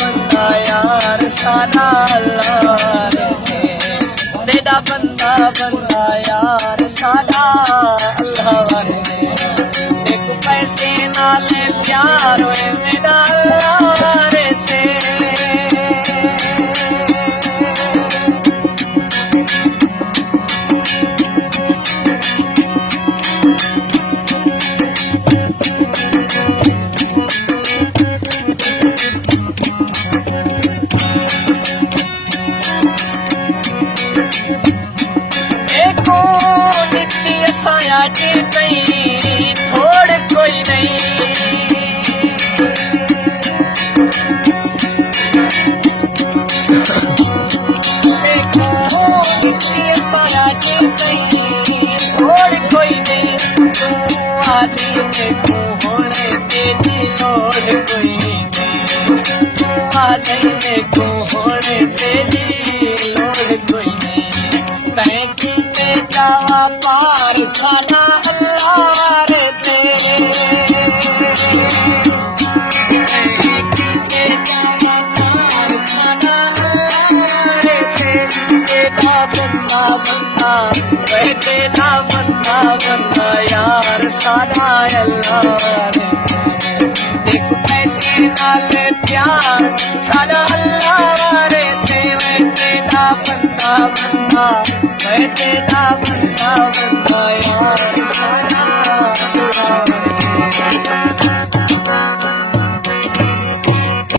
बंदा यार सादा अल्लाह से, तेरा बंदा बंदा यार सादा अल्लाह से। एक पैसे नाले प्यार हुए मेरा अल्लाह से। थोड़ कोई नहीं देखो सारा थोड़ कोई नहीं तू आदि देखो होने तेरी लोड़ कोई नहीं तू आदि देखो होने तेरी लोड़ कोई नहीं। बैंक में जावा पार सारा तेरा बंदा बंदा यार सादा अल्लाह से। देख पैसे नाले प्यार सादा अल्लाह से। मैं तेरा बंदा बंदा मैं तेरा